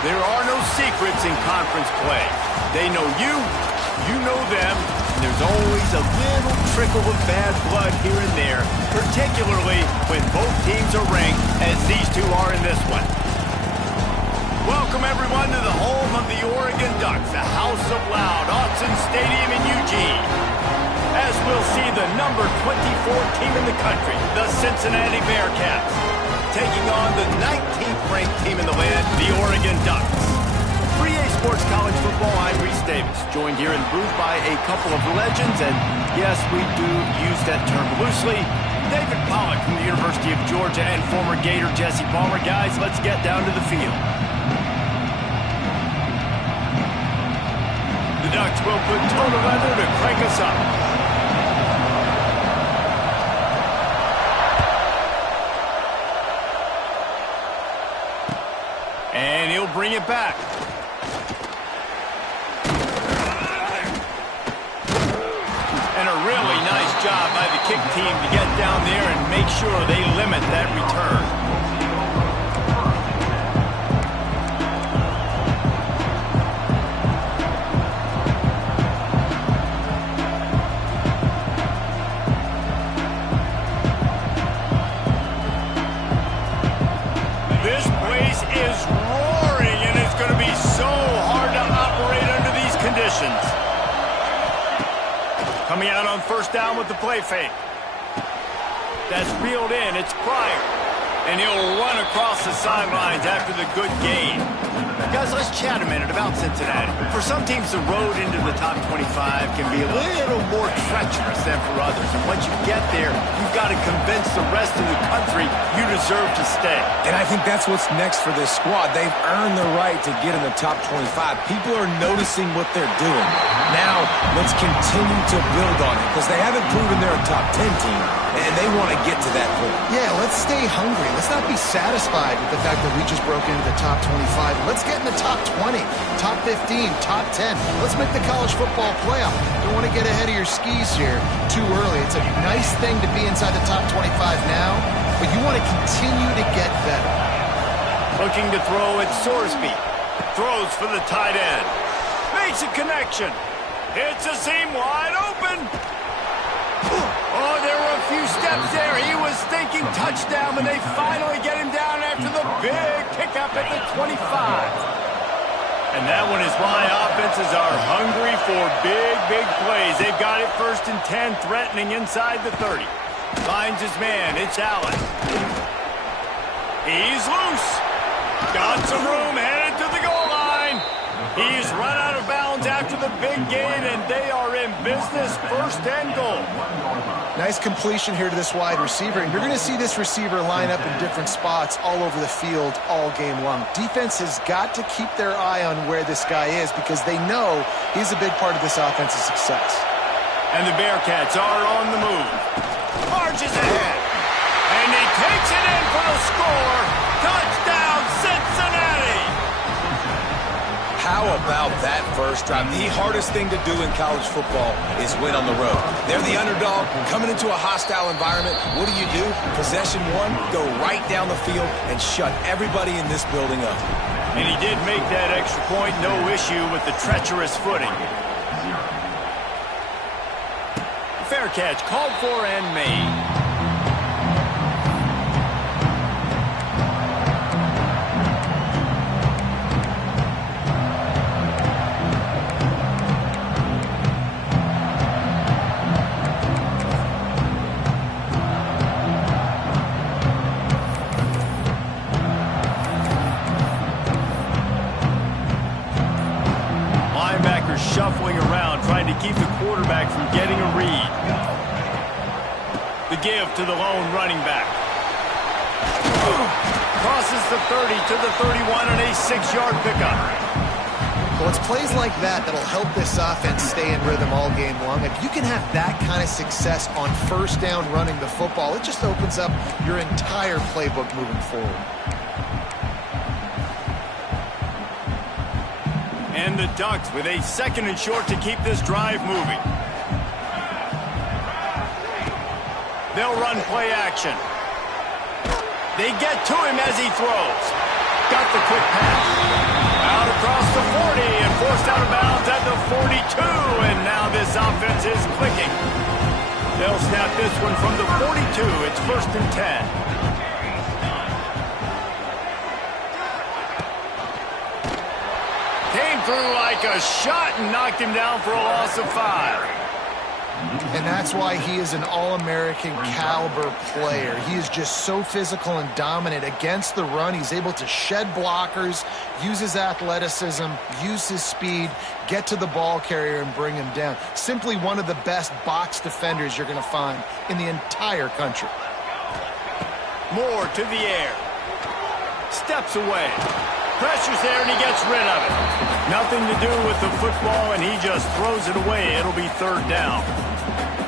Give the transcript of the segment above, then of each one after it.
There are no secrets in conference play. They know you, you know them, and there's always a little trickle of bad blood here and there, particularly when both teams are ranked, as these two are in this one. Welcome, everyone, to the home of the Oregon Ducks, the House of Loud, Autzen Stadium in Eugene. As we'll see the number 24 team in the country, the Cincinnati Bearcats, taking on the 19th ranked team in the land, the Oregon Ducks. 3A Sports College Football, I'm Reese Davis, joined here in the booth by a couple of legends, and yes, we do use that term loosely. David Pollack from the University of Georgia and former Gator Jesse Palmer. Guys, let's get down to the field. The Ducks will put total leather to crank us up. And he'll bring it back. And a really nice job by the kick team to get down there and make sure they limit that return. This place is roaring, and it's going to be so hard to operate under these conditions. Coming out on first down with the play fake. That's reeled in. It's Pryor. And he'll run across the sidelines after the good gain. Guys, let's chat a minute about Cincinnati. For some teams, the road into the top 25 can be a little more treacherous than for others. And once you get there, you've got to convince the rest of the country you deserve to stay. And I think that's what's next for this squad. They've earned the right to get in the top 25. People are noticing what they're doing. Now, let's continue to build on it, because they haven't proven they're a top 10 team, and they want to get to that point. Yeah, let's stay hungry. Let's not be satisfied with the fact that we just broke into the top 25. Let's get in the top 20, top 15, top 10. Let's make the college football playoff. Don't want to get ahead of your skis here too early. It's a nice thing to be inside the top 25 now, but you want to continue to get better. Looking to throw at Sorsby. Throws for the tight end. Makes a connection. Hits a seam wide open. Oh, there were a few steps there. He was thinking touchdown, but they finally get him down after the big pickup at the 25. And that one is why offenses are hungry for big plays. They've got it first and 10, threatening inside the 30. Finds his man. It's Allen. He's loose. Got some room, headed to the goal line. He's run out of bounds after the big gain, and they are in business, first and goal. Nice completion here to this wide receiver, and you're going to see this receiver line up in different spots all over the field all game long. Defense has got to keep their eye on where this guy is, because they know he's a big part of this offense's success. And the Bearcats are on the move. Marches ahead. And he takes it in for the score. Touchdown, Cincinnati! How about that first drive? The hardest thing to do in college football is win on the road. They're the underdog, coming into a hostile environment. What do? Possession one, go right down the field and shut everybody in this building up. And he did make that extra point, no issue with the treacherous footing. Fair catch, called for and made. Shuffling around, trying to keep the quarterback from getting a read. The give to the lone running back. Crosses the 30 to the 31 on a 6-yard pickup. Well, it's plays like that that'll help this offense stay in rhythm all game long. If you can have that kind of success on first down running the football, it just opens up your entire playbook moving forward. And the Ducks with a 2nd and short to keep this drive moving. They'll run play action. They get to him as he throws. Got the quick pass. across the 40 and forced out of bounds at the 42. And now this offense is clicking. They'll snap this one from the 42. It's 1st and 10. Came through like a shot and knocked him down for a loss of 5. And that's why he is an All-American caliber player. He is just so physical and dominant against the run. He's able to shed blockers, use his athleticism, use his speed, get to the ball carrier and bring him down. Simply one of the best box defenders you're going to find in the entire country. Moore to the air. Steps away. Pressure's there, and he gets rid of it. Nothing to do with the football, and he just throws it away. It'll be 3rd down.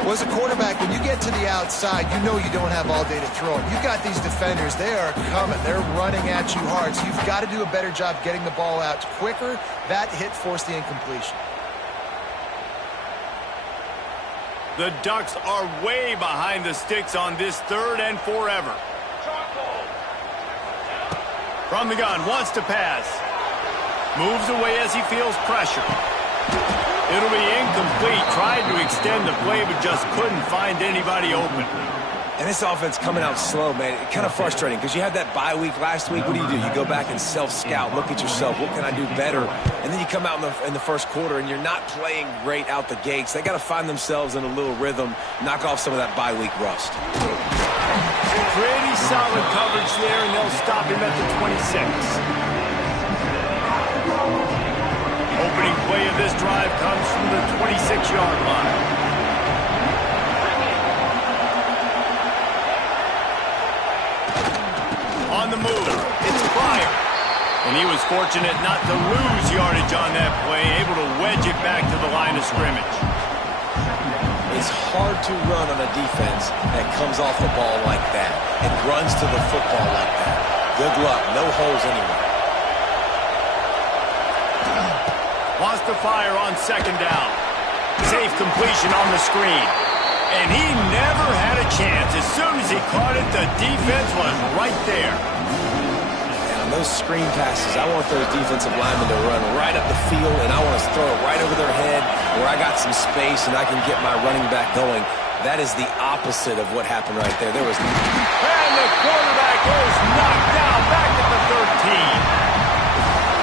Well, as a quarterback, when you get to the outside, you know you don't have all day to throw it. You've got these defenders. They are coming. They're running at you hard, so you've got to do a better job getting the ball out quicker. That hit forced the incompletion. The Ducks are way behind the sticks on this 3rd and forever. From the gun, wants to pass. Moves away as he feels pressure. It'll be incomplete. Tried to extend the play, but just couldn't find anybody open. And this offense coming out slow, man. It's kind of frustrating because you had that bye week last week. What do? You go back and self-scout, look at yourself. What can I do better? And then you come out in the first quarter, and you're not playing great out the gates. They got to find themselves in a little rhythm, knock off some of that bye week rust. Pretty solid coverage there, and they'll stop him at the 26. Opening play of this drive comes from the 26-yard line. On the move, it's Pryor. And he was fortunate not to lose yardage on that play, able to wedge it back to the line of scrimmage. It's hard to run on a defense that comes off the ball like that and runs to the football like that. Good luck. No holes anywhere. Wants to fire on 2nd down. Safe completion on the screen. And he never had a chance. As soon as he caught it, the defense was right there. And on those screen passes, I want those defensive linemen to run right up the field, and I want to throw it right over their head where I got some space and I can get my running back going. That is the opposite of what happened right there. There was... And the quarterback is knocked down back at the 13.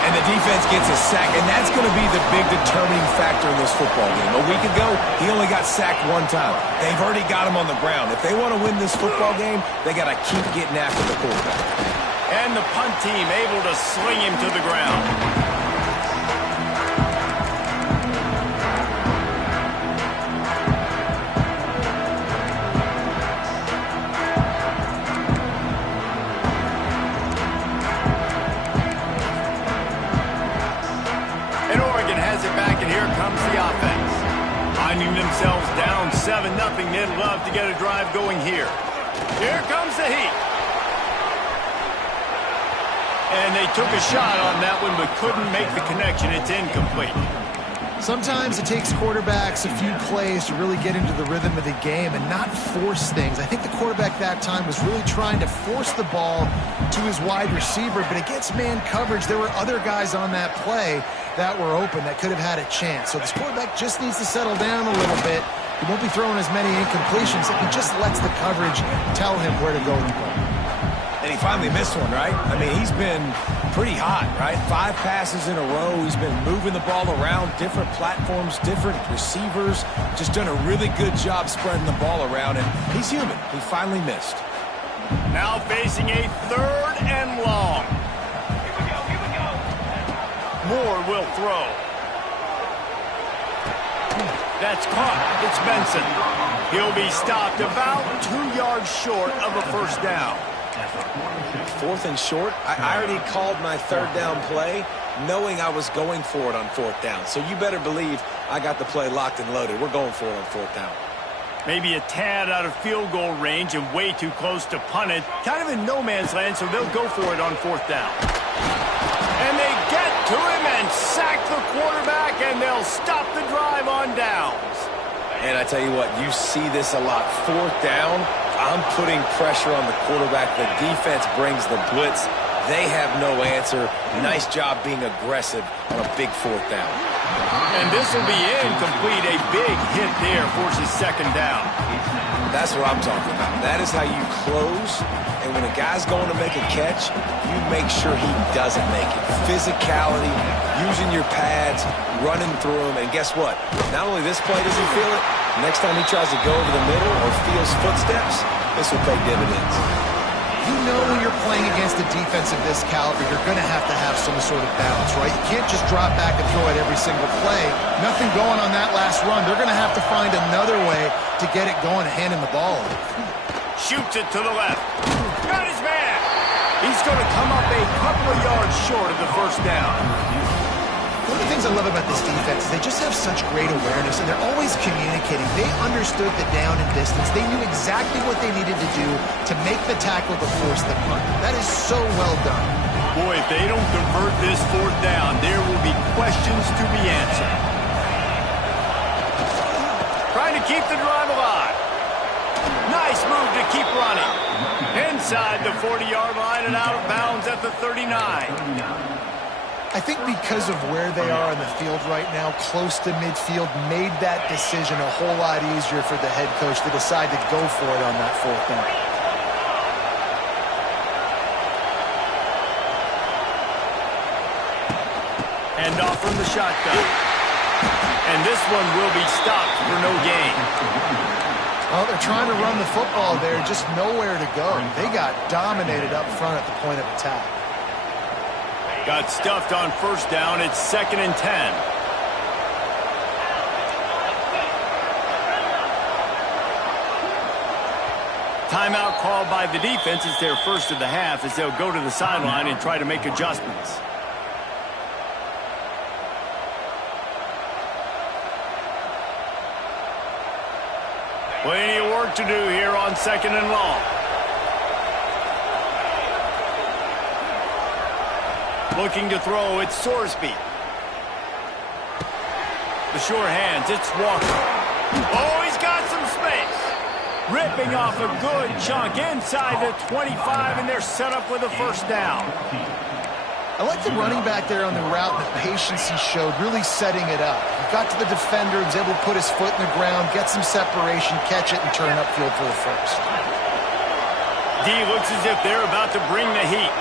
And the defense gets a sack, and that's going to be the big determining factor in this football game. A week ago, he only got sacked 1 time. They've already got him on the ground. If they want to win this football game, they got to keep getting after the quarterback. And the punt team able to sling him to the ground. Finding themselves down 7-0, they'd love to get a drive going here. Here comes the heat. And they took a shot on that one, but couldn't make the connection. It's incomplete. Sometimes it takes quarterbacks a few plays to really get into the rhythm of the game and not force things. I think the quarterback that time was really trying to force the ball to his wide receiver, but against man coverage, there were other guys on that play that were open that could have had a chance. So this quarterback just needs to settle down a little bit. He won't be throwing as many incompletions if he just lets the coverage tell him where to go and play. And he finally missed one, right? I mean, he's been pretty hot, right? 5 passes in a row. He's been moving the ball around, different platforms, different receivers. Just done a really good job spreading the ball around, and he's human. He finally missed. Now facing a 3rd and long. Moore will throw. That's caught. It's Benson. He'll be stopped about 2 yards short of a 1st down. 4th and short. I already called my 3rd down play knowing I was going for it on 4th down. So you better believe I got the play locked and loaded. We're going for it on 4th down. Maybe a tad out of field goal range and way too close to punt it. Kind of in no man's land, so they'll go for it on 4th down. And they get to him and sack the quarterback, and they'll stop the drive on downs. And I tell you what, you see this a lot. 4th down, I'm putting pressure on the quarterback. The defense brings the blitz. They have no answer. Nice job being aggressive on a big fourth down. And this will be incomplete. A big hit there forces second down. That's what I'm talking about. That is how you close. And when a guy's going to make a catch, you make sure he doesn't make it. Physicality, using your pads, running through them. And guess what? Not only this play does he feel it, next time he tries to go over the middle or feels footsteps, this will pay dividends. You know when you're playing against a defense of this caliber, you're going to have some sort of balance, right? You can't just drop back and throw it every single play. Nothing going on that last run. They're going to have to find another way to get it going and hand him the ball. Shoots it to the left. Got his man. He's going to come up a couple of yards short of the first down. One of the things I love about this defense is they just have such great awareness, and they're always communicating. They understood the down and distance. They knew exactly what they needed to do to make the tackle to force the punt. That is so well done. Boy, if they don't convert this fourth down, there will be questions to be answered. Trying to keep the drive alive. Nice move to keep running. Inside the 40-yard line and out of bounds at the 39. I think because of where they are on the field right now, close to midfield, made that decision a whole lot easier for the head coach to decide to go for it on that fourth down. Hand off from the shotgun. And this one will be stopped for no gain. Well, they're trying to run the football there, just nowhere to go. They got dominated up front at the point of attack. Got stuffed on first down. It's 2nd and 10. Timeout called by the defense. It's their first of the half as they'll go to the sideline and try to make adjustments. Plenty of work to do here on 2nd and long. Looking to throw, it's Sorsby. The sure hands, it's Walker. Oh, he's got some space. Ripping off a good chunk inside the 25, and they're set up with a first down. I like the running back there on the route and the patience he showed, really setting it up. He got to the defender, was able to put his foot in the ground, get some separation, catch it, and turn upfield for the first. D looks as if they're about to bring the heat.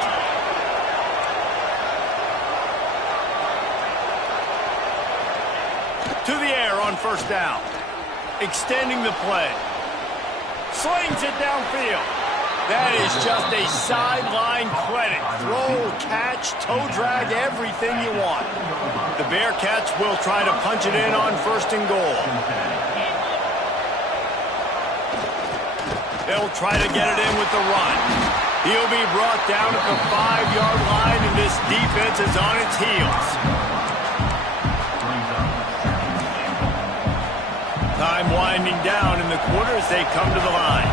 To the air on first down. Extending the play. Slings it downfield. That is just a sideline clinic. Throw, catch, toe drag, everything you want. The Bearcats will try to punch it in on 1st and goal. They'll try to get it in with the run. He'll be brought down at the 5-yard line, and this defense is on its heels. Time winding down in the quarter as they come to the line.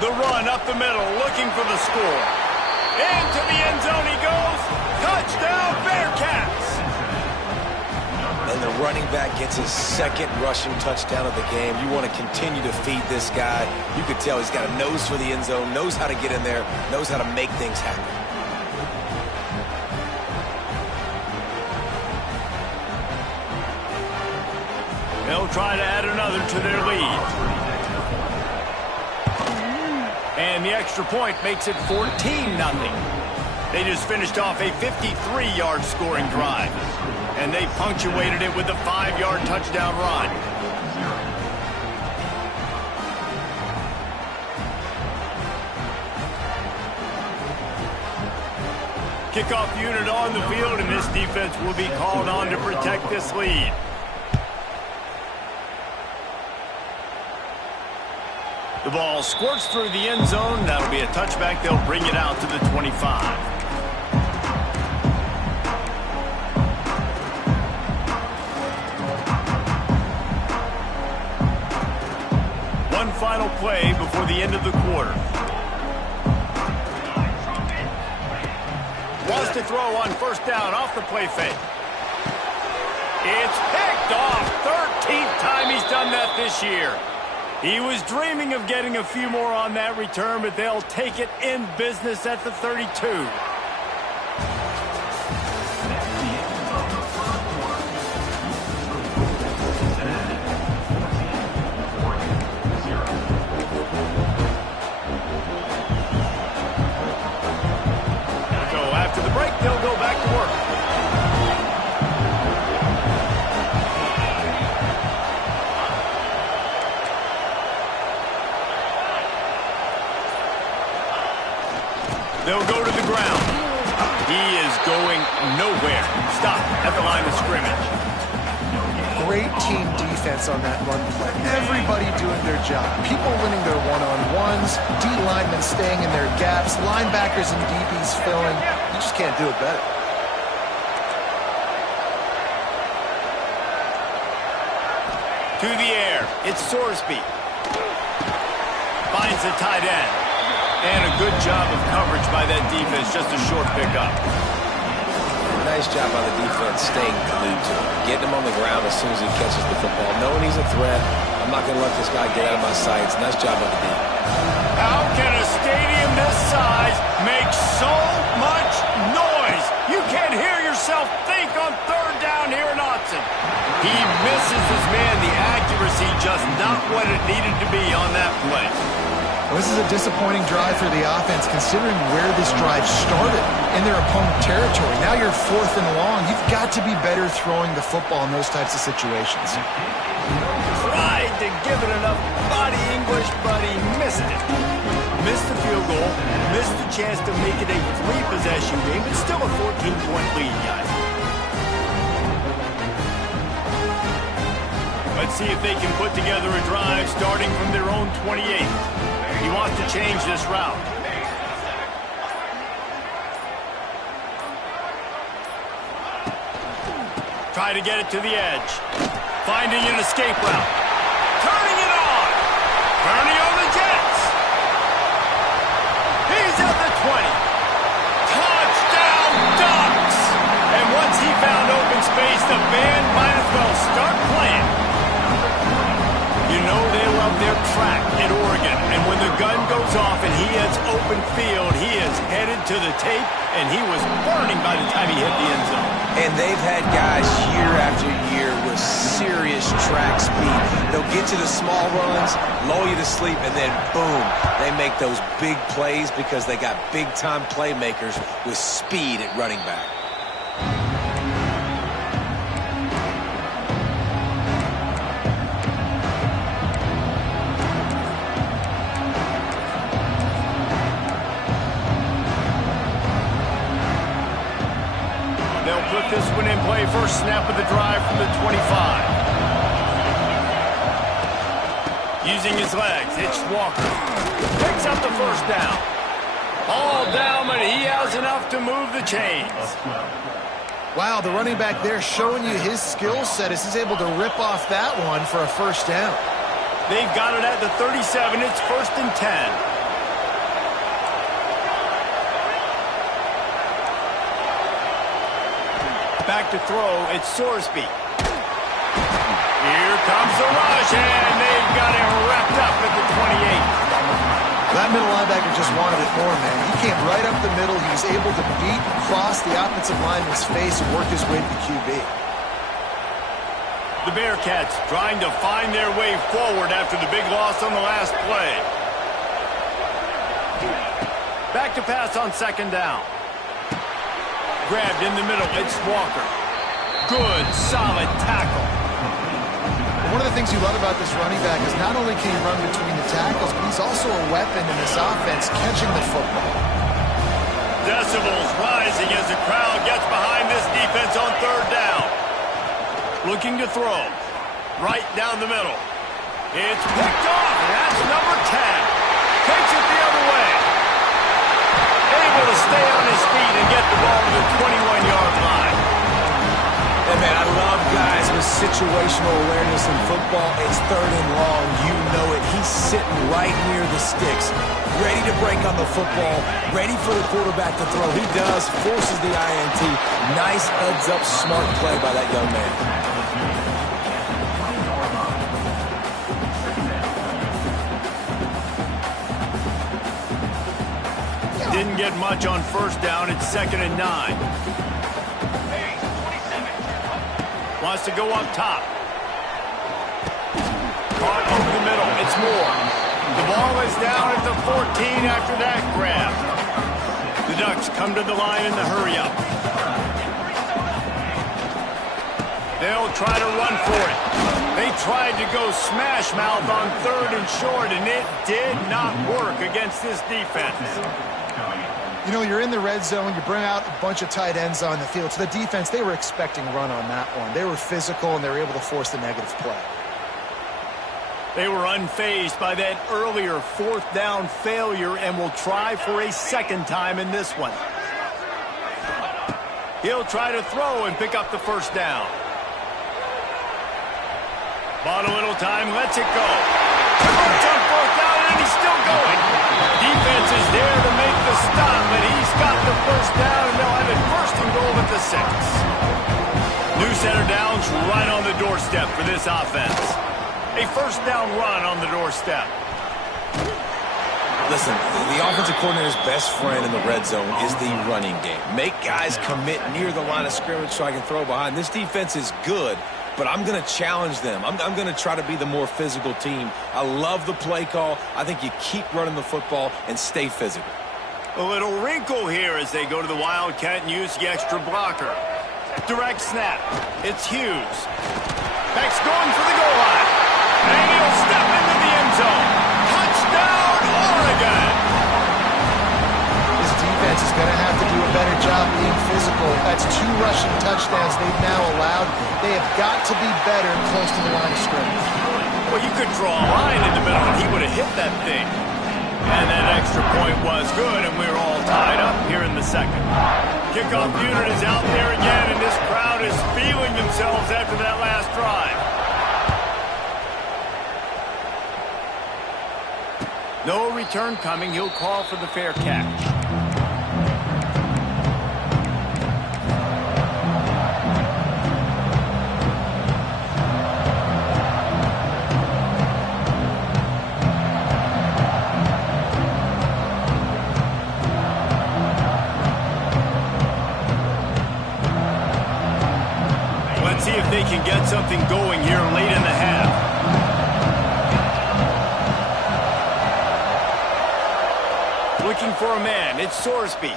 The run up the middle, looking for the score. Into the end zone he goes. Touchdown, Bearcats! And the running back gets his 2nd rushing touchdown of the game. You want to continue to feed this guy. You could tell he's got a nose for the end zone, knows how to get in there, knows how to make things happen. They'll try to add another to their lead. And the extra point makes it 14-0. They just finished off a 53-yard scoring drive. And they punctuated it with a 5-yard touchdown run. Kickoff unit on the field, and this defense will be called on to protect this lead. The ball squirts through the end zone. That'll be a touchback. They'll bring it out to the 25. One final play before the end of the quarter. Wants to throw on first down off the play fake. It's picked off. 13th time he's done that this year. He was dreaming of getting a few more on that return, but they'll take it in business at the 32. So after the break, they'll go back to work. They'll go to the ground. He is going nowhere. Stop at the line of scrimmage. Great team defense on that run play. Everybody doing their job. People winning their one-on-ones, D linemen staying in their gaps, linebackers and DBs filling. You just can't do it better. To the air. It's Sorsby. Finds the tight end. And a good job of coverage by that defense. Just a short pickup. Nice job by the defense staying glued to him. Getting him on the ground as soon as he catches the football. Knowing he's a threat, I'm not going to let this guy get out of my sights. Nice job by the D. How can a stadium this size make so much noise? You can't hear yourself think on third down here in Austin. He misses his man. The accuracy just not what it needed to be on that play. Well, this is a disappointing drive for the offense, considering where this drive started in their opponent territory. Now you're 4th and long. You've got to be better throwing the football in those types of situations. Tried to give it enough body English, but he missed it. Missed the field goal, missed the chance to make it a 3-possession game. It's still a 14-point lead, guys. Let's see if they can put together a drive starting from their own 28. He wants to change this route. Try to get it to the edge. Finding an escape route. Turning it on. Turning on the Jets. He's at the 20. Touchdown Ducks. And once he found open space, the band might as well start playing. You know they love their track at Oregon, and when the gun goes off and he has open field, he is headed to the tape, and he was burning by the time he hit the end zone. And they've had guys year after year with serious track speed. They'll get you the small runs, lull you to sleep, and then boom, they make those big plays because they got big-time playmakers with speed at running back. Put this one in play. First snap of the drive from the 25. Using his legs, it's Walker. Picks up the first down. All down, but he has enough to move the chains. Wow, the running back there showing you his skill set as he's able to rip off that one for a first down. They've got it at the 37. It's 1st and 10. Back to throw, it's Sorsby. Here comes the rush, and they've got him wrapped up at the 28. That middle linebacker just wanted it more, man. He came right up the middle. He was able to beat and cross the offensive lineman's face and work his way to the QB. The Bearcats trying to find their way forward after the big loss on the last play. Back to pass on 2nd down. Grabbed in the middle, it's Walker. Good, solid tackle. One of the things you love about this running back is not only can he run between the tackles, but he's also a weapon in this offense, catching the football. Decibels rising as the crowd gets behind this defense on 3rd down. Looking to throw. Right down the middle. It's picked off, and that's number 10. Takes it the other way. Able to stay on his feet and get the ball to the 21-yard line. And man, I love guys with situational awareness in football. It's 3rd and long. You know it. He's sitting right near the sticks, ready to break on the football, ready for the quarterback to throw. He does, forces the INT. Nice heads-up, smart play by that young man. get much on first down. It's 2nd and 9. Wants to go up top. Caught over the middle. It's Moore. The ball is down at the 14 after that grab. The Ducks come to the line in the hurry-up. They'll try to run for it. They tried to go smash mouth on 3rd and short, and it did not work against this defense. You know, you're in the red zone, you bring out a bunch of tight ends on the field. So the defense, they were expecting run on that one. They were physical, and they were able to force the negative play. They were unfazed by that earlier 4th down failure and will try for a second time in this one. He'll try to throw and pick up the first down. Bought a little time, lets it go. Converts on 4th down, and he's still going. Defense is there to make the stop, but he's got the first down, and they'll have it 1st and goal at the 6. New center downs right on the doorstep for this offense. A 1st down run on the doorstep. Listen, the offensive coordinator's best friend in the red zone is the running game. Make guys commit near the line of scrimmage so I can throw behind. This defense is good, but I'm going to challenge them. I'm going to try to be the more physical team. I love the play call. I think you keep running the football and stay physical. A little wrinkle here as they go to the Wildcat and use the extra blocker. Direct snap. It's Hughes. Beck's going for the goal line. And he'll step into the end zone. Touchdown, Oregon! This defense is going to have to do a better job being physical. That's 2 rushing touchdowns they've now allowed. They have got to be better close to the line of scrimmage. Well, you could draw a line in the middle, and he would have hit that thing. And that extra point was good, and we're all tied up here in the 2nd. Kickoff unit is out there again, and this crowd is feeling themselves after that last drive. No return coming. He'll call for the fair catch. Let's see if they can get something going here late in the half. Looking for a man, it's Sorsby.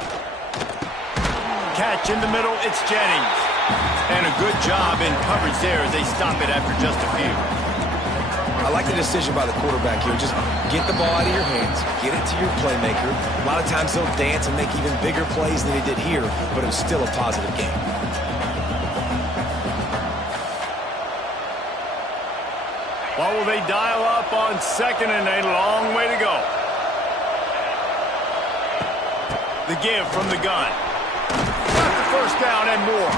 Catch in the middle, it's Jennings. And a good job in coverage there as they stop it after just a few. I like the decision by the quarterback here. Just get the ball out of your hands, get it to your playmaker. A lot of times he'll dance and make even bigger plays than he did here, but it was still a positive game. What will they dial up on 2nd and a long way to go? The give from the gun. Got the first down and more.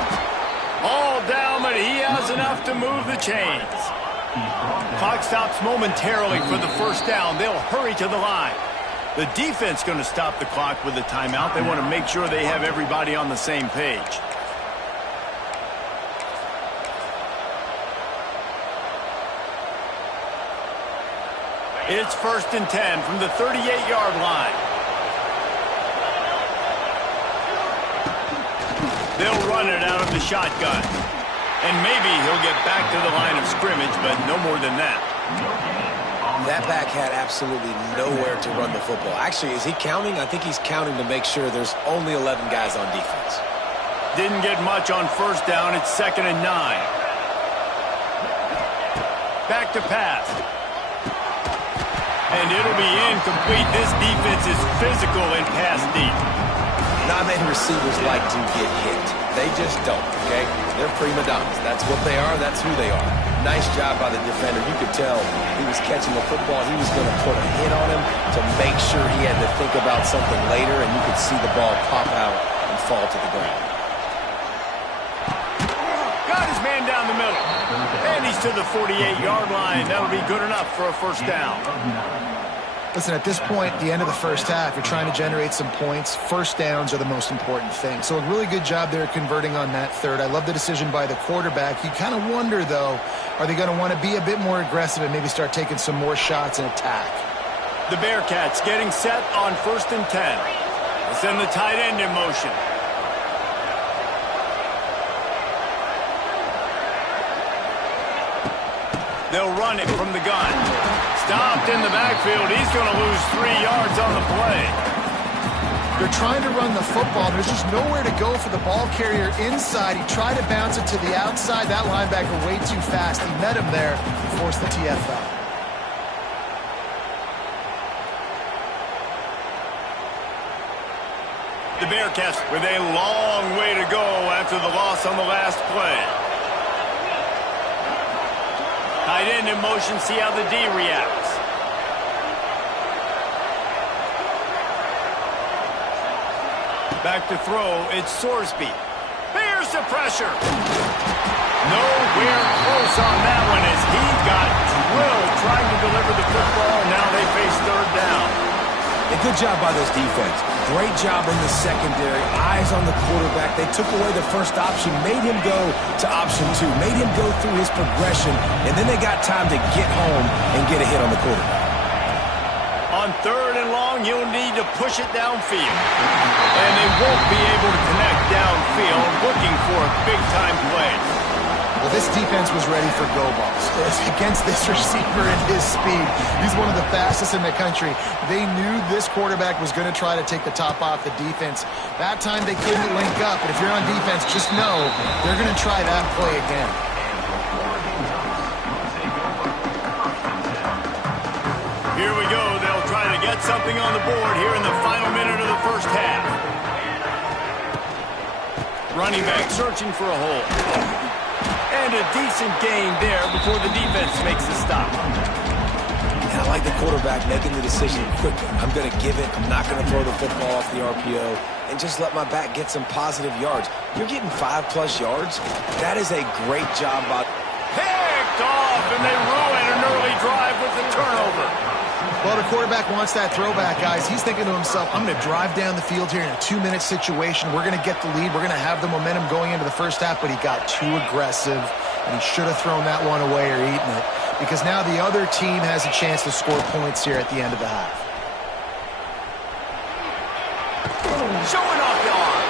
All down, but he has enough to move the chains. Clock stops momentarily for the first down. They'll hurry to the line. The defense going to stop the clock with a timeout. They want to make sure they have everybody on the same page. It's 1st and 10 from the 38-yard line. They'll run it out of the shotgun. And maybe he'll get back to the line of scrimmage, but no more than that. That back had absolutely nowhere to run the football. Actually, is he counting? I think he's counting to make sure there's only 11 guys on defense. Didn't get much on first down. It's 2nd and 9. Back to pass. And it'll be incomplete. This defense is physical and pass deep. Not many receivers like to get hit. They just don't, okay? They're prima donnas. That's what they are. That's who they are. Nice job by the defender. You could tell he was catching the football. He was going to put a hit on him to make sure he had to think about something later, and you could see the ball pop out and fall to the ground. Got his man down the middle. And he's to the 48-yard line. That'll be good enough for a first down. Listen, at this point, at the end of the first half, you're trying to generate some points. First downs are the most important thing. So a really good job there converting on that third. I love the decision by the quarterback. You kind of wonder, though, are they going to want to be a bit more aggressive and maybe start taking some more shots and attack? The Bearcats getting set on 1st and 10. Send the tight end in motion. They'll run it from the gun. Stopped in the backfield. He's going to lose 3 yards on the play. They're trying to run the football. There's just nowhere to go for the ball carrier inside. He tried to bounce it to the outside. That linebacker way too fast. He met him there and forced the TFL. The Bearcats with a long way to go after the loss on the last play. Tight end in motion, see how the D reacts. Back to throw, it's Sorsby. Here's the pressure. Nowhere close on that one as he got drilled trying to deliver the football, and now they face third down. A good job by this defense. Great job in the secondary. Eyes on the quarterback. They took away the first option, made him go to option 2, made him go through his progression, and then they got time to get home and get a hit on the quarterback. On third and long, you'll need to push it downfield. And they won't be able to connect downfield, looking for a big-time play. Well, this defense was ready for go balls against this receiver and his speed. He's one of the fastest in the country. They knew this quarterback was going to try to take the top off the defense. That time they couldn't link up, but if you're on defense, just know they're going to try that play again. Here we go. They'll try to get something on the board here in the final minute of the first half. Running back searching for a hole. And a decent gain there before the defense makes the stop. I like the quarterback making the decision quickly. I'm going to give it. I'm not going to throw the football off the RPO and just let my back get some positive yards. You're getting 5+ yards. That is a great job by... Picked off, and they ruin an early drive with the turnover. Well, the quarterback wants that throwback, guys. He's thinking to himself, I'm going to drive down the field here in a 2-minute situation. We're going to get the lead. We're going to have the momentum going into the first half, but he got too aggressive, and he should have thrown that one away or eaten it, because now the other team has a chance to score points here at the end of the half. Showing off the arm.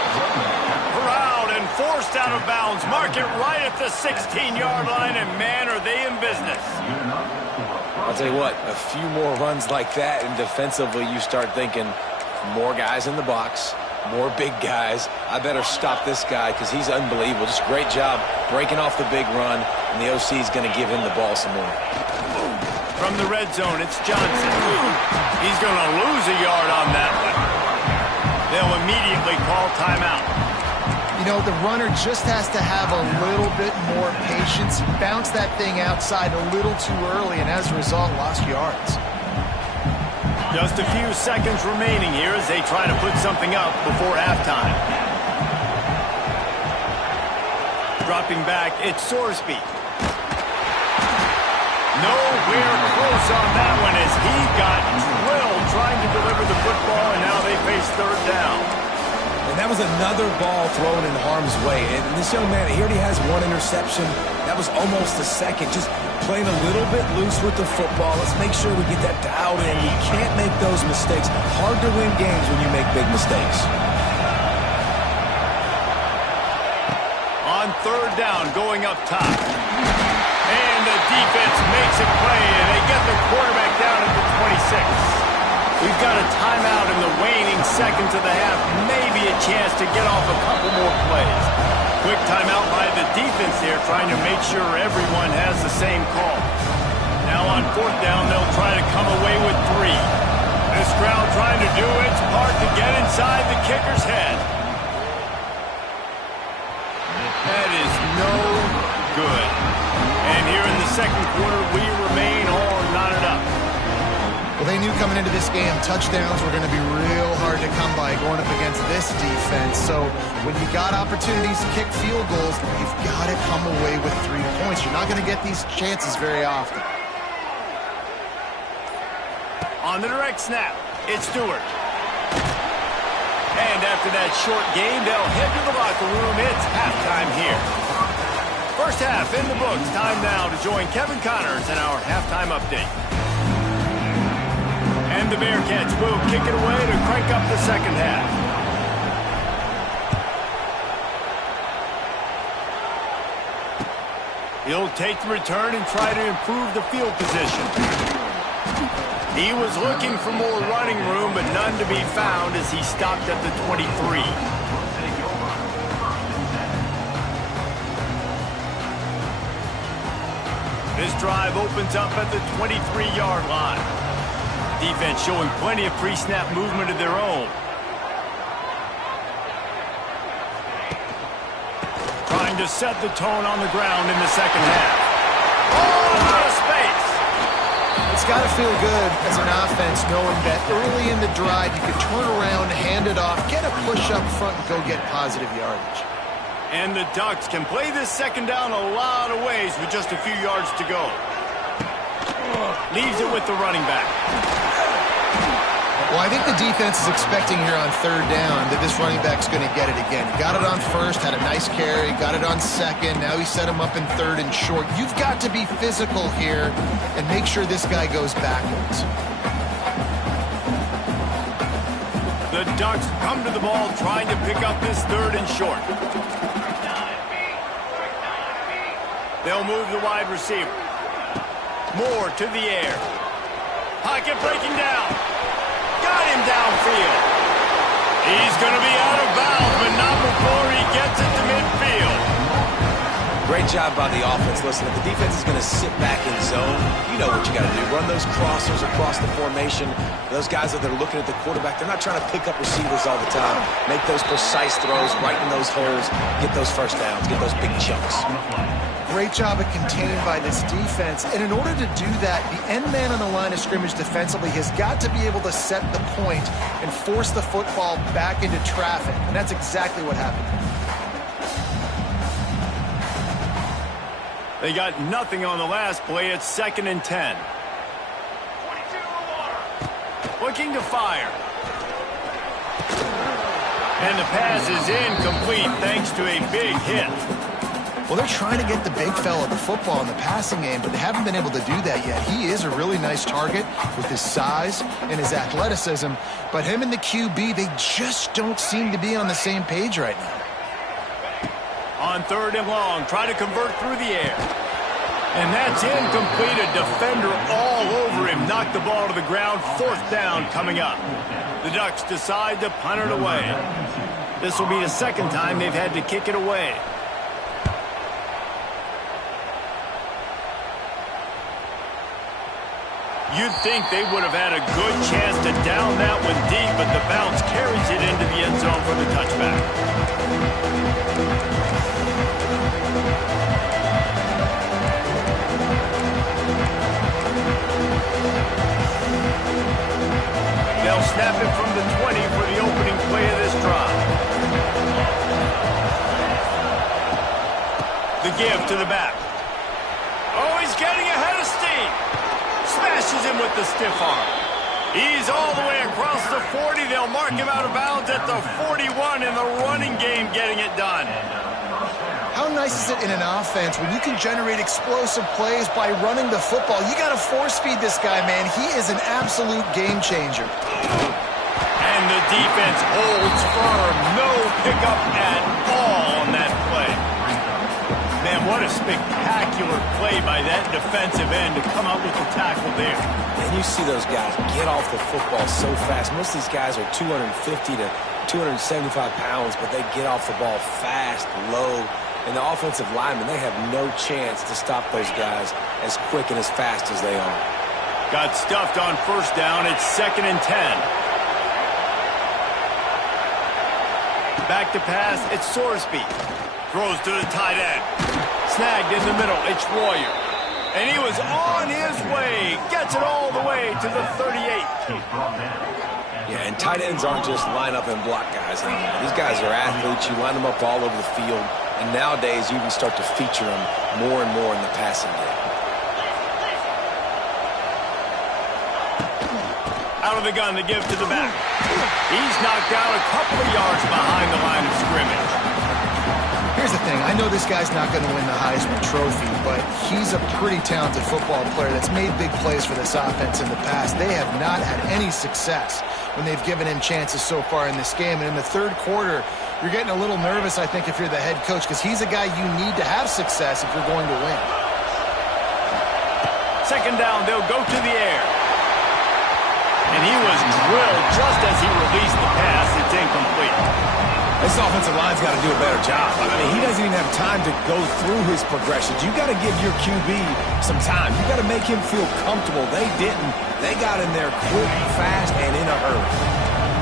Corralled and forced out of bounds. Mark it right at the 16-yard line, and man, are they in business. I'll tell you what, a few more runs like that, and defensively you start thinking, more guys in the box, more big guys. I better stop this guy because he's unbelievable. Just a great job breaking off the big run, and the OC is going to give him the ball some more. From the red zone, it's Johnson. He's going to lose a yard on that one. They'll immediately call timeout. You know, the runner just has to have a little bit more patience. He bounced that thing outside a little too early, and as a result, lost yards. Just a few seconds remaining here as they try to put something up before halftime. Dropping back, it's Sorsby. Nowhere close on that one as he got drilled trying to deliver the football, and now they face third down. And that was another ball thrown in harm's way. And this young man, he already has one interception. That was almost a second. Just playing a little bit loose with the football. Let's make sure we get that dialed in. You can't make those mistakes. Hard to win games when you make big mistakes. On third down, going up top. And the defense makes a play, and they get the quarterback down at the 26. We've got a timeout in the waning seconds of the half. Maybe a chance to get off a couple more plays. Quick timeout by the defense here, trying to make sure everyone has the same call. Now on fourth down, they'll try to come away with 3. This crowd trying to do its part to get inside the kicker's head. That is no good. And here in the second quarter, we remain all knotted up. Well, they knew coming into this game, touchdowns were going to be real hard to come by going up against this defense. So when you got opportunities to kick field goals, you've got to come away with 3 points. You're not going to get these chances very often. On the direct snap, it's Stewart. And after that short game, they'll head to the locker room. It's halftime here. First half in the books. Time now to join Kevin Connors in our halftime update. And the Bearcats will kick it away to crank up the second half. He'll take the return and try to improve the field position. He was looking for more running room, but none to be found as he stopped at the 23. This drive opens up at the 23-yard line. Defense showing plenty of pre-snap movement of their own. Trying to set the tone on the ground in the second half. Oh, out of space. It's got to feel good as an offense knowing that early in the drive you can turn around, hand it off, get a push up front, and go get positive yardage. And the Ducks can play this second down a lot of ways with just a few yards to go. Leaves it with the running back. Well, I think the defense is expecting here on third down that this running back's going to get it again. Got it on first, had a nice carry, got it on second. Now he set him up in third and short. You've got to be physical here and make sure this guy goes backwards. The Ducks come to the ball trying to pick up this third and short. They'll move the wide receiver. Moore to the air. Pocket breaking down. Got him downfield. He's going to be out of bounds, but not before he gets it to midfield. Great job by the offense. Listen, if the defense is going to sit back in zone, you know what you got to do. Run those crossers across the formation. Those guys that are looking at the quarterback, they're not trying to pick up receivers all the time. Make those precise throws right in those holes. Get those first downs. Get those big chunks. Great job of contained by this defense. And in order to do that, the end man on the line of scrimmage defensively has got to be able to set the point and force the football back into traffic. And that's exactly what happened. They got nothing on the last play. It's 2nd and 10. Looking to fire. And the pass is incomplete thanks to a big hit. Well, they're trying to get the big fella the football in the passing game, but they haven't been able to do that yet. He is a really nice target with his size and his athleticism, but him and the QB, they just don't seem to be on the same page right now. On 3rd and long, try to convert through the air. And that's incomplete. A defender all over him. Knocked the ball to the ground. 4th down coming up. The Ducks decide to punt it away. This will be the second time they've had to kick it away. You'd think they would have had a good chance to down that one deep, but the bounce carries it into the end zone for the touchback. They'll snap it from the 20 for the opening play of this drive. The give to the back. Oh, he's getting ahead of steam. Smashes him with the stiff arm. He's all the way across the 40. They'll mark him out of bounds at the 41 in the running game, getting it done. How nice is it in an offense when you can generate explosive plays by running the football? You got to force feed this guy, man. He is an absolute game changer. And the defense holds firm. No pickup at all on that play. Man, what a spectacular play by that defensive end to come up with the tackle there. And you see those guys get off the football so fast. Most of these guys are 250 to 275 pounds, but they get off the ball fast, low. And the offensive linemen, they have no chance to stop those guys as quick and as fast as they are. Got stuffed on 1st down. It's 2nd and 10. Back to pass. It's Sorsby. Throws to the tight end. Snagged in the middle. It's Royer. And he was on his way. Gets it all the way to the 38. Yeah, and tight ends aren't just line up and block guys anymore. These guys are athletes. You line them up all over the field. And nowadays, you can start to feature them more and more in the passing game. Out of the gun, the give to the back. He's knocked out a couple of yards behind the line of scrimmage. Here's the thing. I know this guy's not going to win the Heisman Trophy, but he's a pretty talented football player that's made big plays for this offense in the past. They have not had any success when they've given him chances so far in this game. And in the 3rd quarter, you're getting a little nervous, I think, if you're the head coach, because he's a guy you need to have success if you're going to win. Second down, they'll go to the air. And he was drilled just as he released the pass. It's incomplete. This offensive line's got to do a better job. I mean, he doesn't even have time to go through his progressions. You got to give your QB some time. You got to make him feel comfortable. They didn't. They got in there quick, fast, and in a hurry.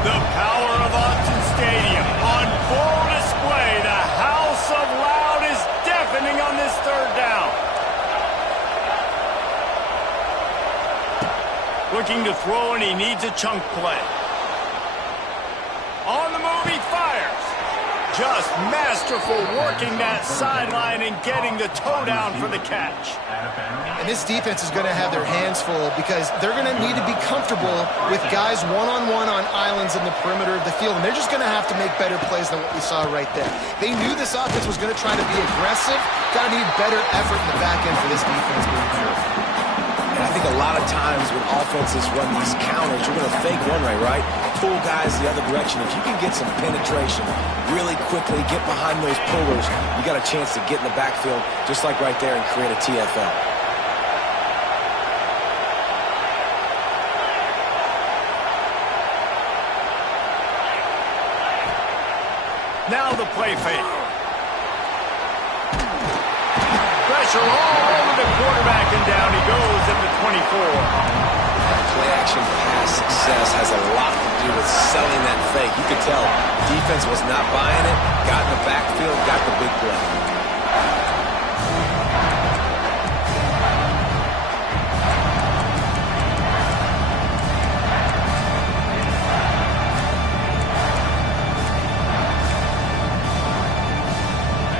The power of Autzen Stadium on full display. The house of loud is deafening on this third down. Looking to throw, and he needs a chunk play. On the move, he fires. Just masterful working that sideline and getting the toe down for the catch. And this defense is going to have their hands full because they're going to need to be comfortable with guys one-on-one on islands in the perimeter of the field, and they're just going to have to make better plays than what we saw right there. They knew this offense was going to try to be aggressive. Got to need better effort in the back end for this defense moving forward. And I think a lot of times when offenses run these counters, you're going to fake one way, right? Pull guys the other direction. If you can get some penetration really quickly, get behind those pullers, you got a chance to get in the backfield just like right there and create a TFL. Now the play fake. Pressure all over the quarterback, and down he goes at the 24. Play-action pass success has a lot to do with selling that fake. You could tell defense was not buying it, got in the backfield, got the big play.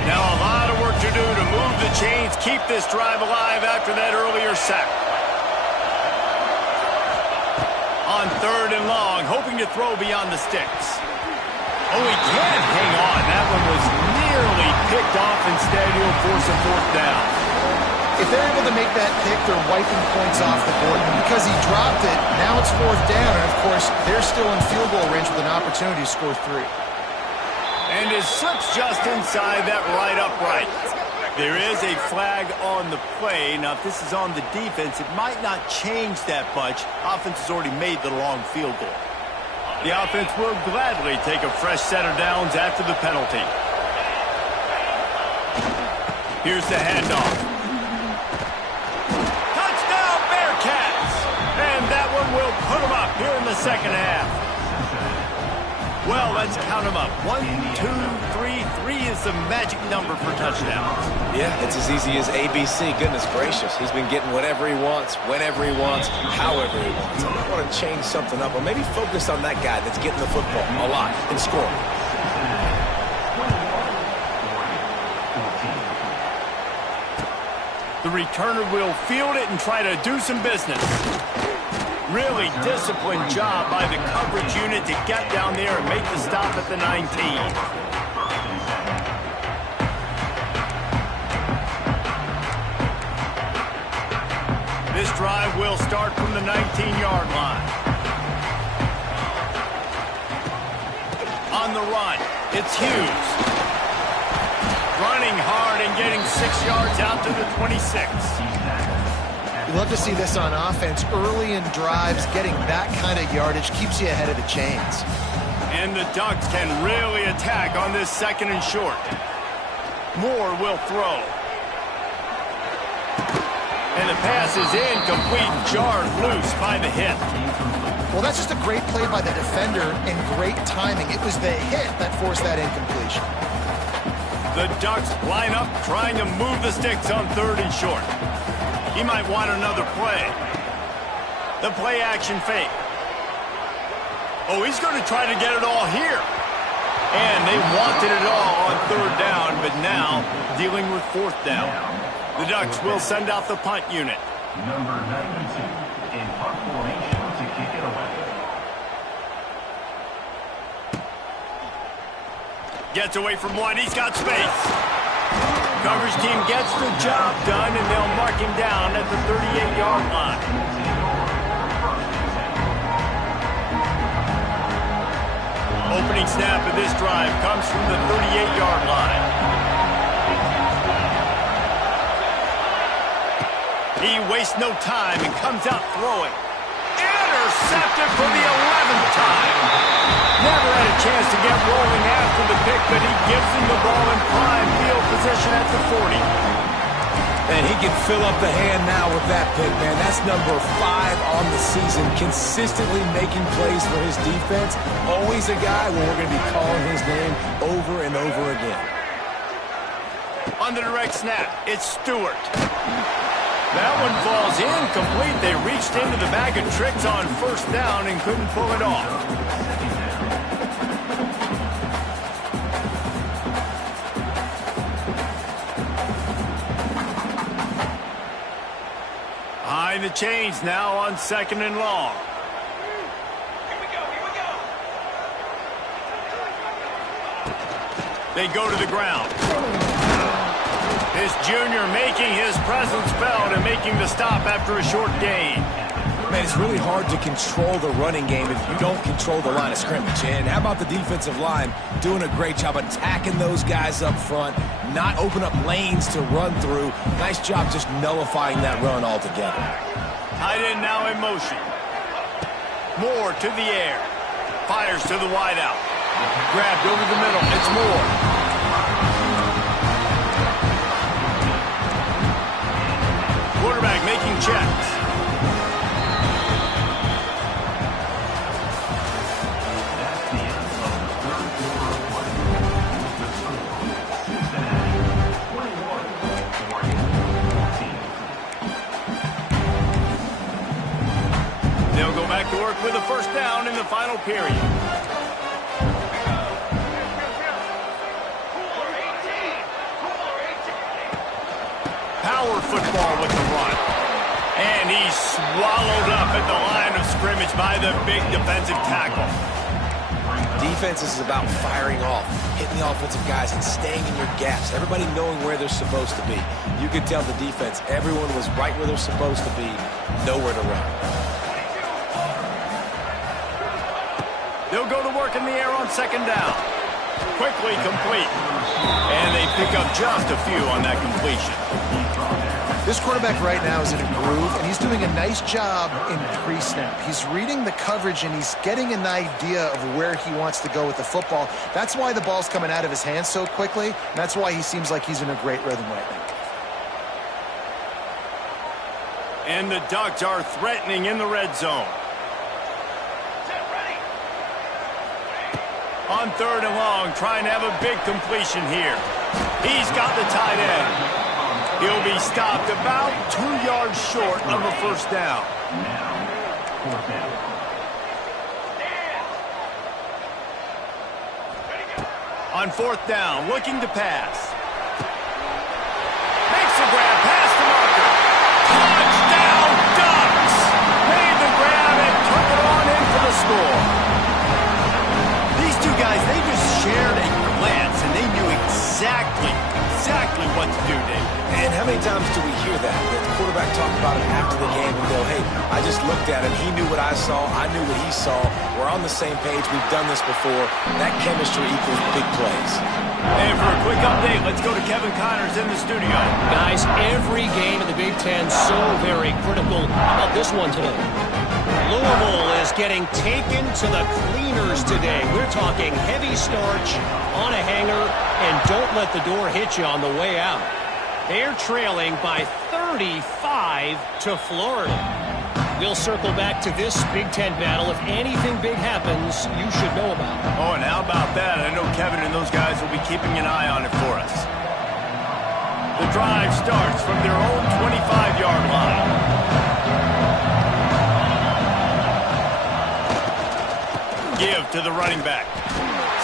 Now a lot of work to do to move the chains, keep this drive alive after that earlier sack. On third and long, hoping to throw beyond the sticks. Oh, he can't hang on. That one was nearly picked off. Instead, he'll force a fourth down. If they're able to make that pick, they're wiping points off the board. Because he dropped it, now it's fourth down. And, of course, they're still in field goal range with an opportunity to score 3. And his slips just inside that right upright. There is a flag on the play. Now, if this is on the defense, it might not change that much. Offense has already made the long field goal. The offense will gladly take a fresh set of downs after the penalty. Here's the handoff. Touchdown, Bearcats! And that one will put them up here in the second half. Well, let's count them up. 1, 2, 3. 3 is the magic number for touchdowns. Yeah, it's as easy as ABC. Goodness gracious. He's been getting whatever he wants, whenever he wants, however he wants. I might want to change something up or maybe focus on that guy that's getting the football a lot and scoring. The returner will field it and try to do some business. Really disciplined job by the coverage unit to get down there and make the stop at the 19. This drive will start from the 19-yard line. On the run, it's Hughes. Running hard and getting 6 yards out to the 26. You love to see this on offense. Early in drives, getting that kind of yardage keeps you ahead of the chains. And the Ducks can really attack on this second and short. Moore will throw. And the pass is incomplete, jarred loose by the hit. Well, that's just a great play by the defender and great timing. It was the hit that forced that incompletion. The Ducks line up, trying to move the sticks on third and short. He might want another play. The play action fake. Oh, he's going to try to get it all here. And they wanted it all on third down, but now dealing with fourth down. The Ducks will send out the punt unit. Number 92 in punt formation to kick it away. Gets away from one. He's got space. Coverage team gets the job done, and they'll mark him down at the 38-yard line. Opening snap of this drive comes from the 38-yard line. He wastes no time and comes out throwing. Intercepted for the 11th time. Never had a chance to get rolling after the pick, but he gives him the ball in prime field position at the 40. And he can fill up the hand now with that pick, man. That's number 5 on the season, consistently making plays for his defense. Always a guy where we're going to be calling his name over and over again. On the direct snap, it's Stewart. That one falls incomplete. They reached into the bag of tricks on first down and couldn't pull it off. Behind the chains now on 2nd and long. Here we go, here we go. They go to the ground. This junior making his presence felt and making the stop after a short gain. Man, it's really hard to control the running game if you don't control the line of scrimmage. And how about the defensive line doing a great job attacking those guys up front, not open up lanes to run through. Nice job just nullifying that run altogether. Tight end now in motion. Moore to the air. Fires to the wideout. Grabbed over the middle. It's Moore. Quarterback making checks. That's the end of the third quarter play. The total, Cincinnati 21, Oregon 14. They'll go back to work with a first down in the final period. Power football with the run. And he's swallowed up at the line of scrimmage by the big defensive tackle. Defense is about firing off, hitting the offensive guys and staying in your gaps. Everybody knowing where they're supposed to be. You could tell the defense, everyone was right where they're supposed to be, nowhere to run. They'll go to work in the air on 2nd down. Quickly complete. And they pick up just a few on that completion. This quarterback right now is in a groove, and he's doing a nice job in pre-snap. He's reading the coverage, and he's getting an idea of where he wants to go with the football. That's why the ball's coming out of his hands so quickly, and that's why he seems like he's in a great rhythm right now. And the Ducks are threatening in the red zone. On 3rd and long, trying to have a big completion here. He's got the tight end. He'll be stopped about 2 yards short of a first down. Fourth down. On 4th down, looking to pass. Makes a grab, past the marker. Touchdown, Ducks! Made the grab and took it on in for the score. These two guys, they just shared a glance, and they knew exactly what to do, Dave. And how many times do we hear that? The quarterback talk about it after the game and go, hey, I just looked at him. He knew what I saw. I knew what he saw. We're on the same page. We've done this before. That chemistry equals big plays. And for a quick update, let's go to Kevin Connors in the studio. Guys, every game in the Big Ten so very critical. How about this one today? Louisville is getting taken to the cleaners today. We're talking heavy starch on a hanger, and don't let the door hit you on the way out. They're trailing by 35 to Florida. We'll circle back to this Big Ten battle. If anything big happens, you should know about it. Oh, and how about that? I know Kevin and those guys will be keeping an eye on it for us. The drive starts from their own 25-yard line. Give to the running back.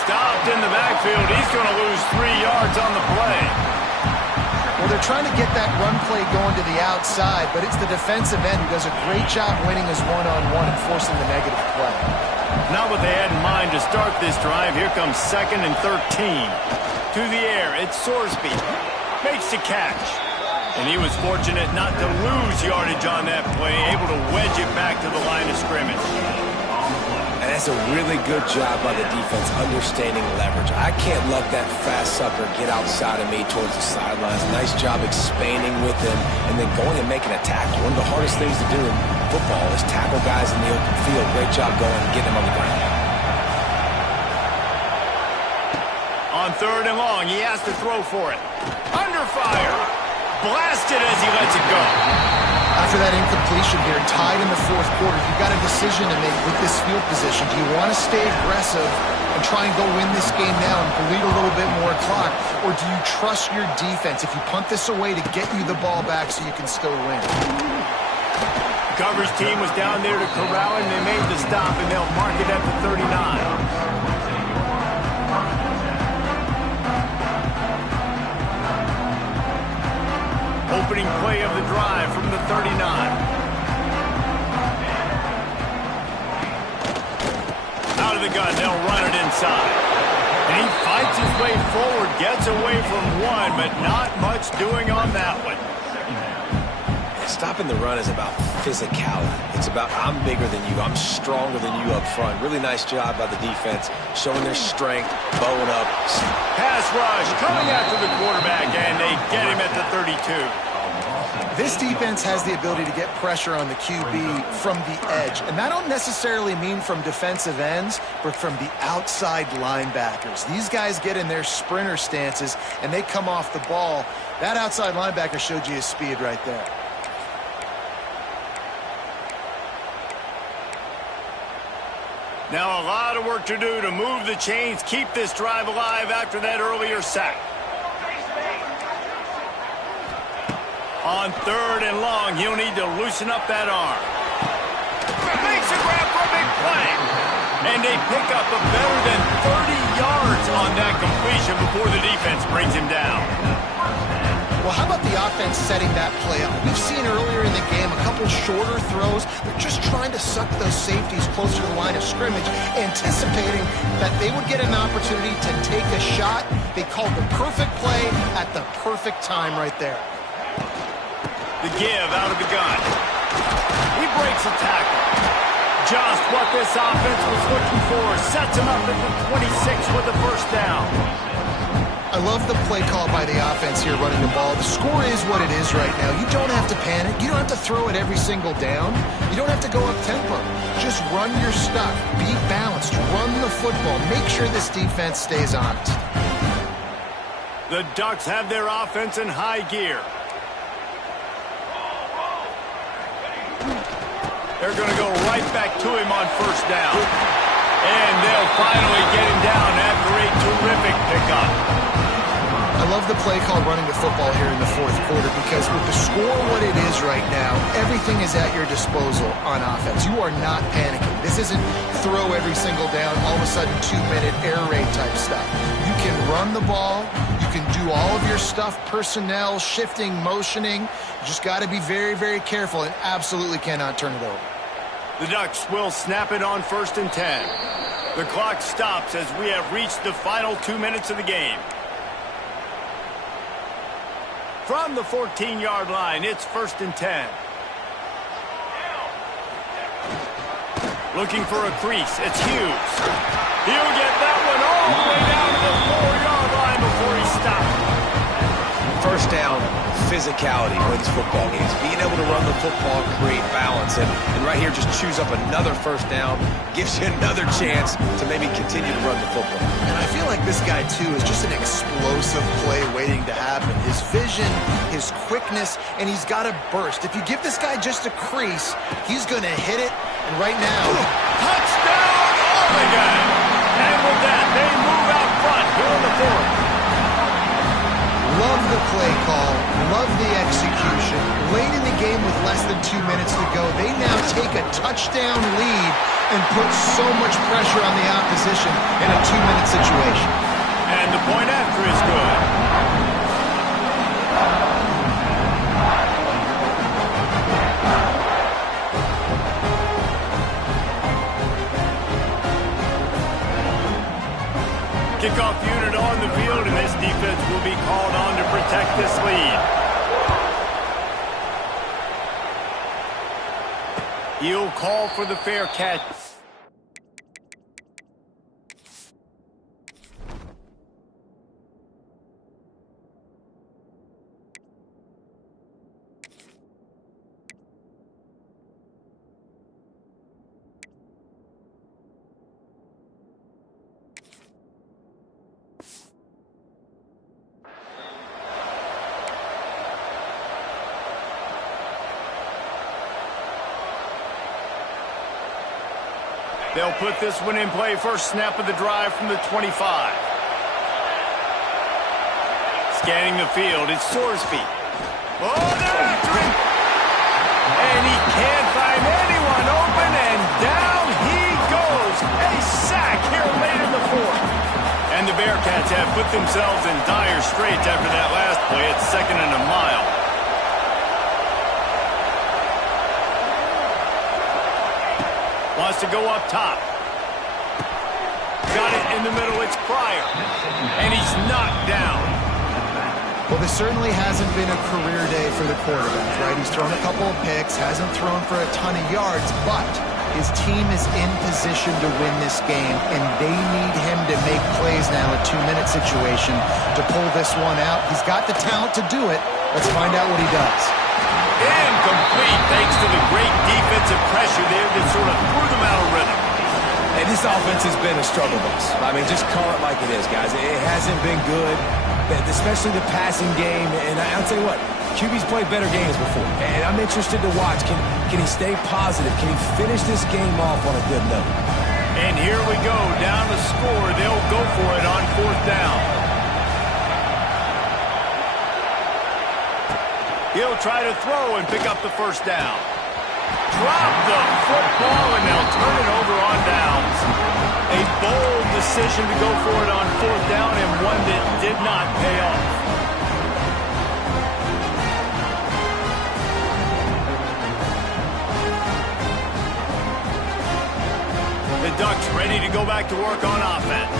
Stopped in the backfield. He's going to lose 3 yards on the play. Well, they're trying to get that run play going to the outside, but it's the defensive end who does a great job winning his one-on-one and forcing the negative play. Not what they had in mind to start this drive. Here comes 2nd and 13. To the air, it's Sorsby. Makes the catch. And he was fortunate not to lose yardage on that play, able to wedge it back to the line of scrimmage. And That's a really good job by the defense understanding leverage. I can't let that fast sucker get outside of me towards the sidelines. Nice job expanding with him and then going and making a tackle. One of the hardest things to do in football is tackle guys in the open field. Great job going and getting them on the ground. On 3rd and long, he has to throw for it. Under fire. Blasted as he lets it go. After that incompletion here, tied in the 4th quarter, you've got a decision to make with this field position. Do you want to stay aggressive and try and go win this game now and bleed a little bit more clock? Or do you trust your defense if you punt this away to get you the ball back so you can still win? Coverage team was down there to corral him. They made the stop, and they'll mark it at the 39. Opening play of the drive from the 39. Out of the gun, they'll run it inside. And he fights his way forward, gets away from one, but not much doing on that one. Stopping the run is about physicality. It's about I'm bigger than you. I'm stronger than you up front. Really nice job by the defense, showing their strength, bowing up. Pass rush coming after the quarterback, and they get him at the 32. This defense has the ability to get pressure on the QB from the edge. And that don't necessarily mean from defensive ends, but from the outside linebackers. These guys get in their sprinter stances, and they come off the ball. That outside linebacker showed you his speed right there. Now a lot of work to do to move the chains, keep this drive alive after that earlier sack. On 3rd and long, he'll need to loosen up that arm. Makes a grab for a big play. And they pick up a better than 30 yards on that completion before the defense brings him down. Well, how about the offense setting that play up? We've seen earlier in the game a couple shorter throws. They're just trying to suck those safeties closer to the line of scrimmage, anticipating that they would get an opportunity to take a shot. They called the perfect play at the perfect time right there. The give out of the gun. He breaks a tackle. Just what this offense was looking for. Sets him up at the 26 with the first down. I love the play call by the offense here running the ball. The score is what it is right now. You don't have to panic. You don't have to throw it every single down. You don't have to go up tempo. Just run your stuff. Be balanced. Run the football. Make sure this defense stays honest. The Ducks have their offense in high gear. They're going to go right back to him on first down. And they'll finally get him down after a terrific pickup. I love the play call running the football here in the 4th quarter because with the score what it is right now, everything is at your disposal on offense. You are not panicking. This isn't throw every single down, all of a sudden 2-minute air raid type stuff. You can run the ball. You can do all of your stuff, personnel, shifting, motioning. You just got to be very, very careful and absolutely cannot turn it over. The Ducks will snap it on 1st and 10. The clock stops as we have reached the final 2 minutes of the game. From the 14-yard line, it's 1st and 10. Looking for a crease, it's Hughes. He'll get that one all the way down to the 4-yard line before he stops. First down, physicality wins football games. Being able to run the football, create balance. And right here, just choose up another first down. Gives you another chance to maybe continue to run the football. And I feel like this guy, too, is just an explosive play waiting to happen. His vision, his quickness, and he's got a burst. If you give this guy just a crease, he's going to hit it. And right now, touchdown, Oregon! And with that, they move out front here in the 4th. Love the play call, love the execution. Late in the game with less than 2 minutes to go, they now take a touchdown lead and put so much pressure on the opposition in a 2-minute situation. And the point after is good. Kickoff unit on the field, and this defense will be called on to protect this lead. He'll call for the fair catch. They'll put this one in play first snap of the drive from the 25. Scanning the field, it's Sorsby. Oh, they're after him! And he can't find anyone open, and down he goes. A sack here late in the fourth. And the Bearcats have put themselves in dire straits after that last play at 2nd and a mile. Wants to go up top. Got it in the middle, it's Pryor. And he's knocked down. Well, this certainly hasn't been a career day for the quarterback, right? He's thrown a couple of picks, hasn't thrown for a ton of yards, but his team is in position to win this game, and they need him to make plays now, a 2-minute situation, to pull this one out. He's got the talent to do it. Let's find out what he does. Incomplete, thanks to the great defensive pressure there that sort of threw them out of rhythm. And this offense has been a struggle bus. I mean, just call it like it is, guys. It hasn't been good, especially the passing game. And I'll tell you what, QB's played better games before. And I'm interested to watch. Can he stay positive? Can he finish this game off on a good note? And here we go, down to score. They'll go for it on 4th down. He'll try to throw and pick up the first down. Drop the football, and they'll turn it over on downs. A bold decision to go for it on 4th down, and one that did not pay off. The Ducks ready to go back to work on offense.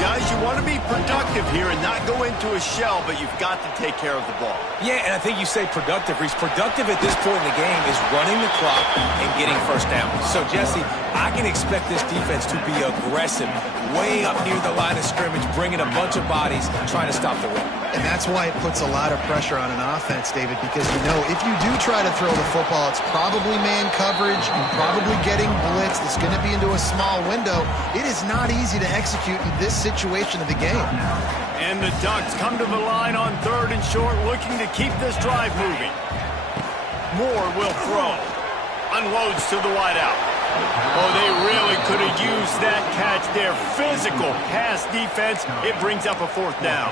Guys, you want to be productive here and not go into a shell, but you've got to take care of the ball. Yeah, and I think you say productive. He's productive at this point in the game is running the clock and getting first down. So, Jesse, I can expect this defense to be aggressive, way up near the line of scrimmage, bringing a bunch of bodies, trying to stop the run. And that's why it puts a lot of pressure on an offense, David, because you know if you do try to throw the football, it's probably man coverage, you're probably getting blitzed, it's going to be into a small window. It is not easy to execute in this situation of the game. And the Ducks come to the line on 3rd and short, looking to keep this drive moving. Moore will throw. Unloads to the wideout. Oh, they really could have used that catch there. Physical pass defense. It brings up a 4th down.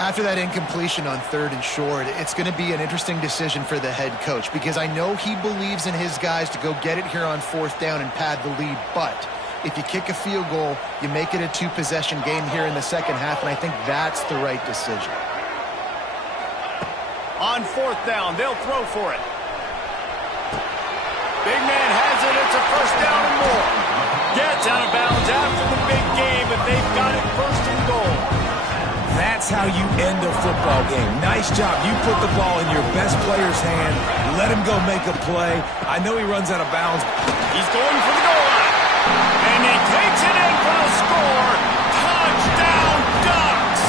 After that incompletion on 3rd and short, it's going to be an interesting decision for the head coach because I know he believes in his guys to go get it here on 4th down and pad the lead, but if you kick a field goal, you make it a 2-possession game here in the second half, and I think that's the right decision. On 4th down, they'll throw for it. Big man has it. It's a first down and more. Gets out of bounds after the big game, but they've got it 1st and goal. That's how you end a football game. Nice job. You put the ball in your best player's hand. Let him go make a play. I know he runs out of bounds. He's going for the goal line. And he takes it in for the score. Touchdown, Ducks!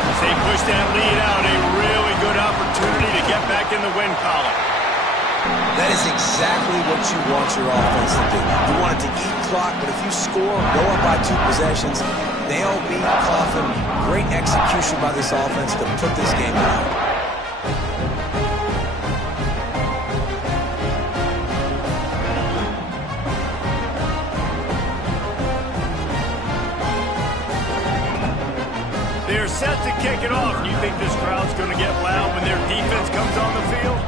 As they push that lead out, a really good opportunity to get back in the win column. That is exactly what you want your offense to do. You want it to eat clock, but if you score, go up by 2 possessions, nail, beat, coffin, great execution by this offense to put this game out. They're set to kick it off. You think this crowd's going to get loud when their defense comes on the field?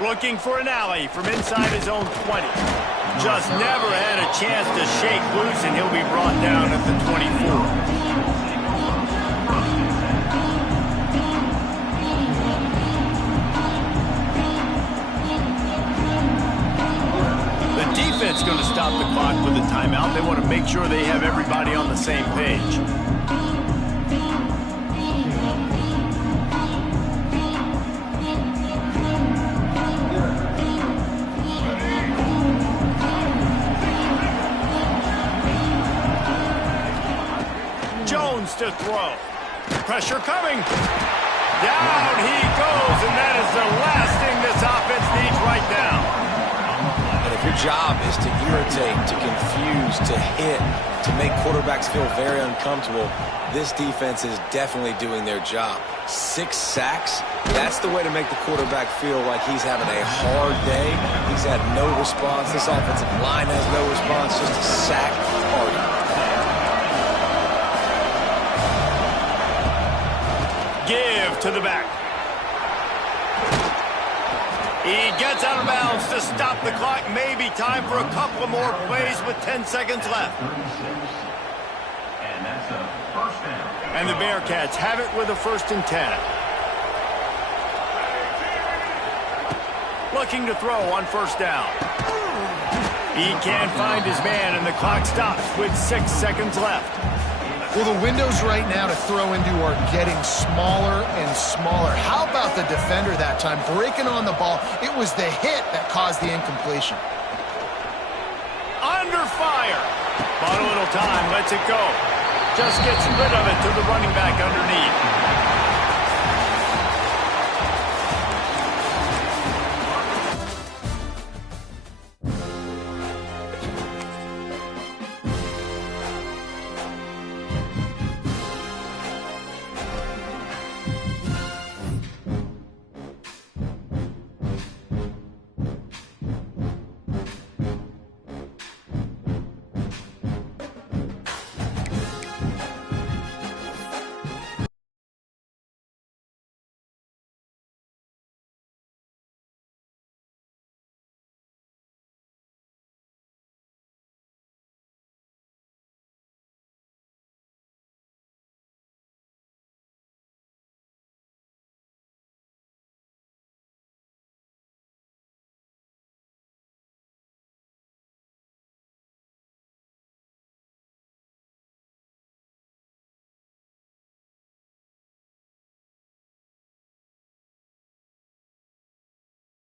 Looking for an alley from inside his own 20. Just never had a chance to shake loose, and he'll be brought down at the 24. The defense going to stop the clock with a timeout. They want to make sure they have everybody on the same page. To throw. Pressure coming. Down he goes. and that is the last thing this offense needs right now. And if your job is to irritate, to confuse, to hit, to make quarterbacks feel very uncomfortable, this defense is definitely doing their job. 6 sacks, that's the way to make the quarterback feel like he's having a hard day. He's had no response. This offensive line has no response, just a sack party. Give to the back. He gets out of bounds to stop the clock. Maybe time for a couple of more plays with 10 seconds left. And that's a first down. And the Bearcats have it with a 1st and 10. Looking to throw on 1st down. He can't find his man, and the clock stops with 6 seconds left. Well, the windows right now to throw into are getting smaller and smaller. How about the defender that time breaking on the ball? It was the hit that caused the incompletion. Under fire. Bought a little time, lets it go. Just gets rid of it to the running back underneath.